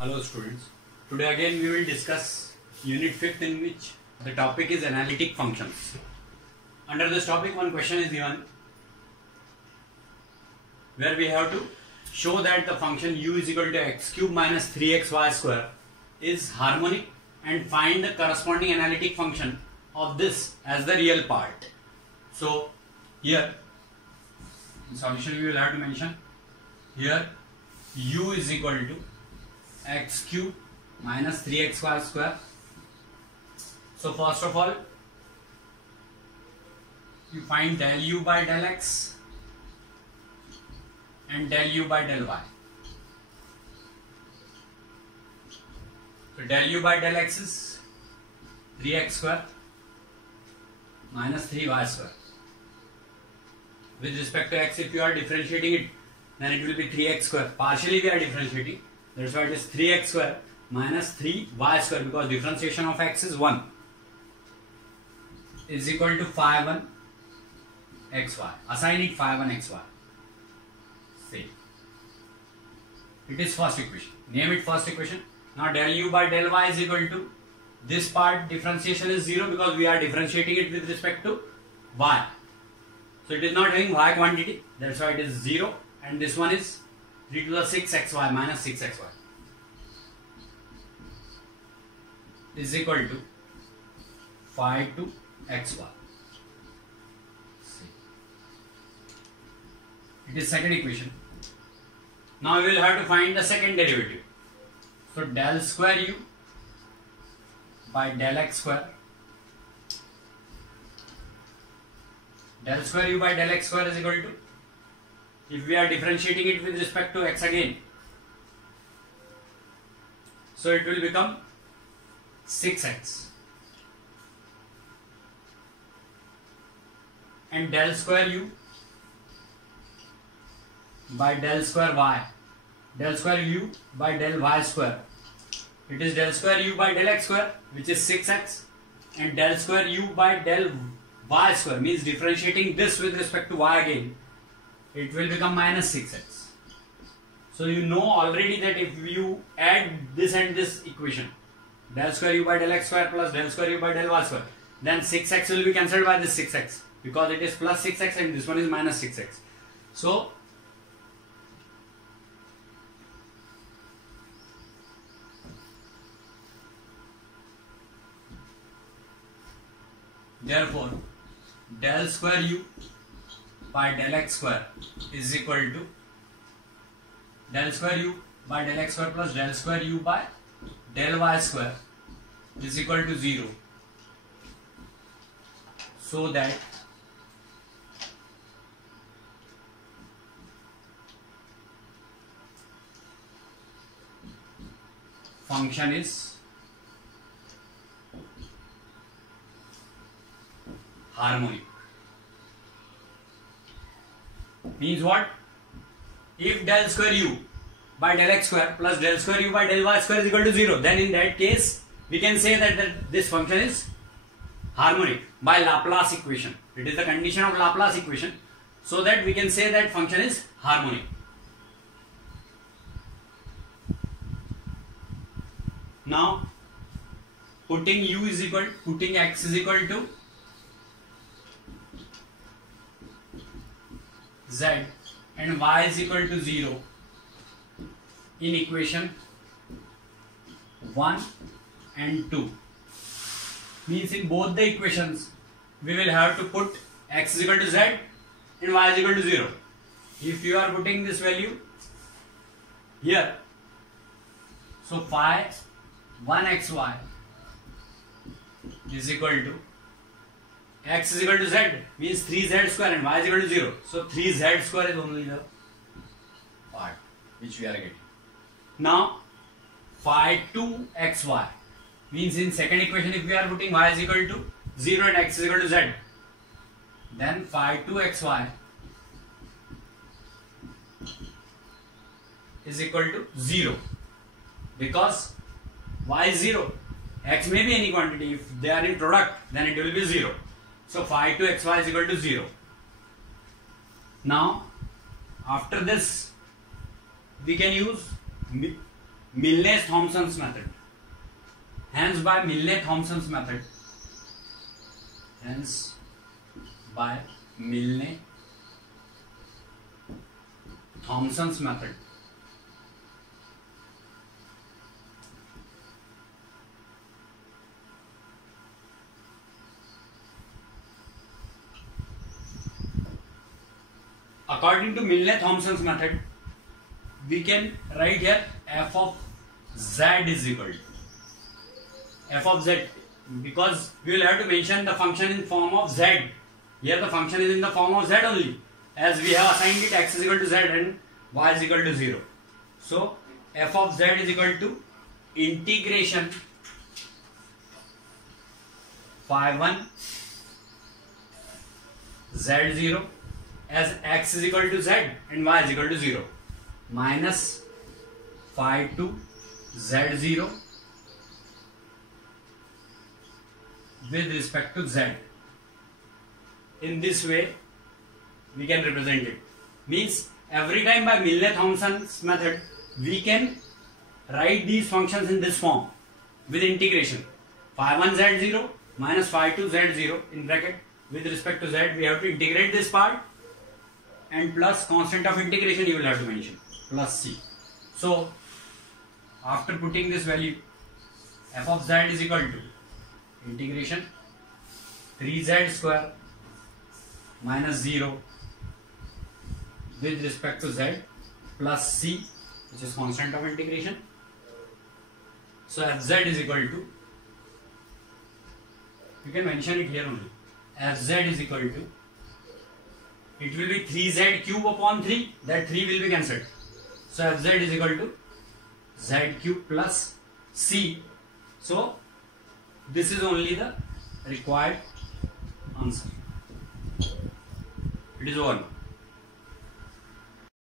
Hello students, today again we will discuss unit 5th in which the topic is analytic functions. Under this topic one question is given where we have to show that the function u is equal to x cube minus 3xy square is harmonic and find the corresponding analytic function of this as the real part. So here in solution we will have to mention here u is equal to x cube minus 3xy square. So first of all you find del u by del x and del u by del y. So del u by del x is 3x square minus 3y square. With respect to x, if you are differentiating it, then it will be 3x square. Partially we are differentiating, that's why it is 3x square minus 3y square, because differentiation of x is 1, is equal to phi 1 xy. Assign it phi 1 xy. See, it is first equation. Name it first equation. Now del u by del y is equal to, this part differentiation is 0 because we are differentiating it with respect to y. So it is not having y quantity, that's why it is 0, and this one is 3 to the 6 xy minus 6 xy is equal to phi 2 xy. See, it is second equation. Now we will have to find the second derivative. So del square u by del x square, del square u by del x square is equal to, if we are differentiating it with respect to x again, so it will become 6x, and del square u by del square y, del square u by del y square, it is del square u by del x square, which is 6x, and del square u by del y square, means differentiating this with respect to y again, it will become minus 6x. So you know already that if you add this and this equation, del square u by del x square plus del square u by del y square, then 6x will be cancelled by this 6x, because it is plus 6x and this one is minus 6x. So therefore del square u by del x square is equal to del square u by del x square plus del square u by del y square is equal to 0, so that function is harmonic. Means what? If del square u by del x square plus del square u by del y square is equal to 0, then in that case we can say that this function is harmonic by Laplace equation. It is the condition of Laplace equation, so that we can say that function is harmonic. Now putting x is equal to z and y is equal to 0 in equation 1 and 2, means in both the equations we will have to put x is equal to z and y is equal to 0. If you are putting this value here, so phi 1 xy is equal to x is equal to z, means 3z square, and y is equal to 0. So 3z square is only the part which we are getting. Now phi 2 xy, means in second equation if we are putting y is equal to 0 and x is equal to z, then phi 2 xy is equal to 0, because y is 0, x may be any quantity, if they are in product then it will be 0. So phi 2 xy is equal to 0. Now after this we can use Milne-Thomson's method. Hence, by Milne-Thomson's method, according to Milne-Thomson's method, we can write here f of z is equal to f of z, because we will have to mention the function in form of z. Here the function is in the form of z only, as we have assigned it x is equal to z and y is equal to 0. So f of z is equal to integration phi1 z0 as x is equal to z and y is equal to 0 minus phi2 z0 with respect to z. In this way we can represent it. Means every time by Milne-Thomson's method we can write these functions in this form with integration phi1 z0 minus phi2 z0 in bracket with respect to z. We have to integrate this part and plus constant of integration you will have to mention plus c. So after putting this value, f of z is equal to integration 3z square minus 0 with respect to z plus c, which is constant of integration. So fz is equal to, you can mention it here only, fz is equal to, it will be 3z cube upon 3, that 3 will be cancelled. So fz is equal to z cube plus c. So this is only the required answer. It is over.